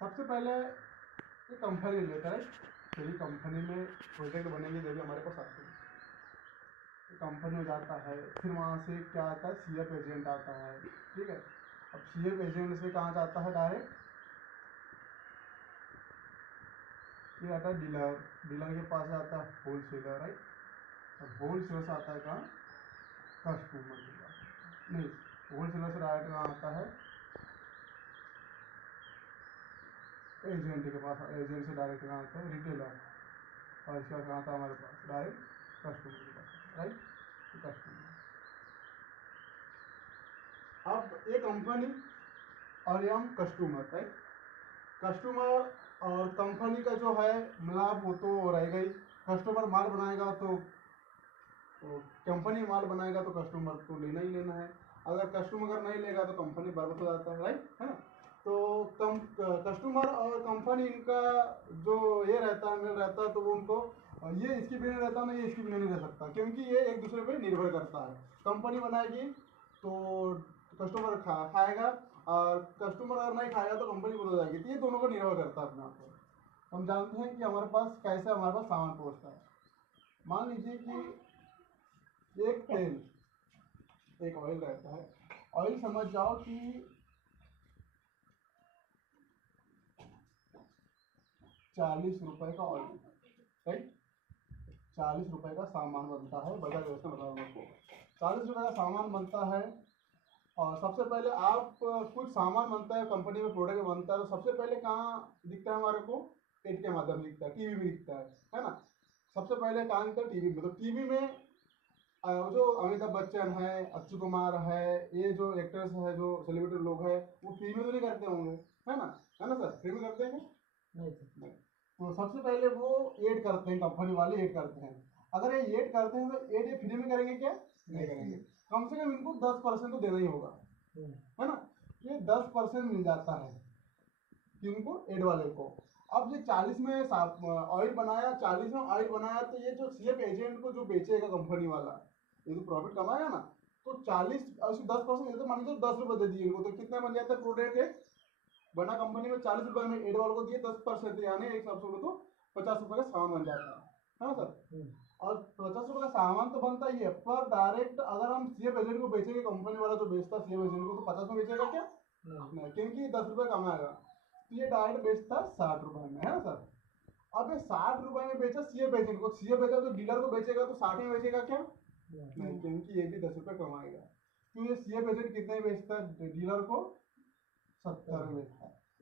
सबसे पहले ये कंपनी लेता है, सभी कंपनी में प्रोजेक्ट बनेंगे जब भी हमारे पास आते हैं, कंपनी हो जाता है। फिर वहाँ से क्या आता है, सीएफ एजेंट आता है, ठीक है। अब सीएफ एजेंट से कहाँ जाता है डायरेक्ट, ये आता है डीलर, डीलर के पास आता है होलसेलर, राइट। अब होलसेलर से आता है कहाँ, कस्टमर के पास, नहीं होलसेलर से डायरेक्ट कहाँ आता है, एजेंट के पास, एजेंट से डायरेक्ट कहाँ आता है, रिटेलर, और इसके बाद कहाँ आता है हमारे पास डायरेक्ट कस्टमर के पास, राइट। कस्टमर, अब ये कंपनी और ये हम कस्टमर, राइट। कस्टमर और कंपनी का जो है मिलाप वो तो रहेगा ही। कस्टमर माल बनाएगा तो कंपनी माल बनाएगा तो कस्टमर तो लेना ही लेना है। अगर कस्टमर नहीं लेगा तो कंपनी बर्बाद हो जाता है, राइट, है ना। तो कस्टमर और कंपनी इनका जो ये रहता है, मेल रहता है, तो वो उनको ये इसकी बिना रहता ना, ये इसकी बिना नहीं रह सकता, क्योंकि ये एक दूसरे पे निर्भर करता है। कंपनी बनाएगी तो कस्टमर खाएगा, और कस्टमर अगर नहीं खाएगा तो कंपनी बंद हो जाएगी। तो ये दोनों को निर्भर करता है अपने आप पर। हम जानते हैं कि हमारे पास कैसे हमारे पास सामान पहुँचता है। मान लीजिए कि एक तेल, एक ऑयल रहता है, ऑयल समझ जाओ कि 40 रुपए का ऑयल, राइट। 40 रुपए का सामान बनता है, बजाज व्यवस्था बताओ आपको 40 रुपए का सामान बनता है। और सबसे पहले आप कुछ सामान बनता है, कंपनी में प्रोडक्ट बनता है, तो सबसे पहले कहाँ दिखता है हमारे को, एड के माध्यम दिखता है, टीवी में दिखता है ना। सबसे पहले कहाँ दिखता है, टीवी में। तो टीवी में जो अमिताभ बच्चन है, अक्षय कुमार है, ये जो एक्टर्स है, जो सेलिब्रिटी लोग हैं, वो फ्री में तो नहीं करते होंगे, है ना सर, फ्री में करते हैं नहीं। तो सबसे पहले वो एड करते हैं, कंपनी वाले एड करते हैं। अगर ये एड करते हैं तो एड ये फ्री में करेंगे क्या, नहीं करेंगे। कम से कम इनको 10% तो देना ही होगा, है ना। ये 10% मिल जाता है किनको, एड वाले को। अब ये 40 में ऑयल बनाया, 40 में ऑयल बनाया, तो ये जो सीएफ एजेंट को जो बेचेगा कंपनी वाला, ये तो प्रॉफिट कमाएगा ना। तो 40 और 10% तो मान लीजिए 10 रुपये दे दिए इनको, तो कितना बन जाता है प्रोडक्ट एक बना कंपनी में 40 रुपये में एड वाले को दिए 10%, यानी एक सबसे तो 50 रुपये का सामान बन जाता है ना सर। और 50 रुपये का सामान तो बनता ही है, पर डायरेक्ट अगर हम सीएफ एजेंट को बेचेंगे, कंपनी वाला जो बेचता है सीएफ एजेंट को, तो 50 में बेचेगा क्या, नहीं, क्योंकि 10 रुपये कमाएगा। तो ये डायरेक्ट बेचता है 60 रुपये में, है ना सर। अब ये 60 रुपये में बेचा सीएफ एजेंट को, सीएफ एजेंट तो डीलर को बेचेगा तो 60 में बेचेगा क्या, नहीं, क्योंकि ये भी 10 रुपये कमाएगा। तो ये सीएफ एजेंट कितने बेचता है डीलर को, 70 में।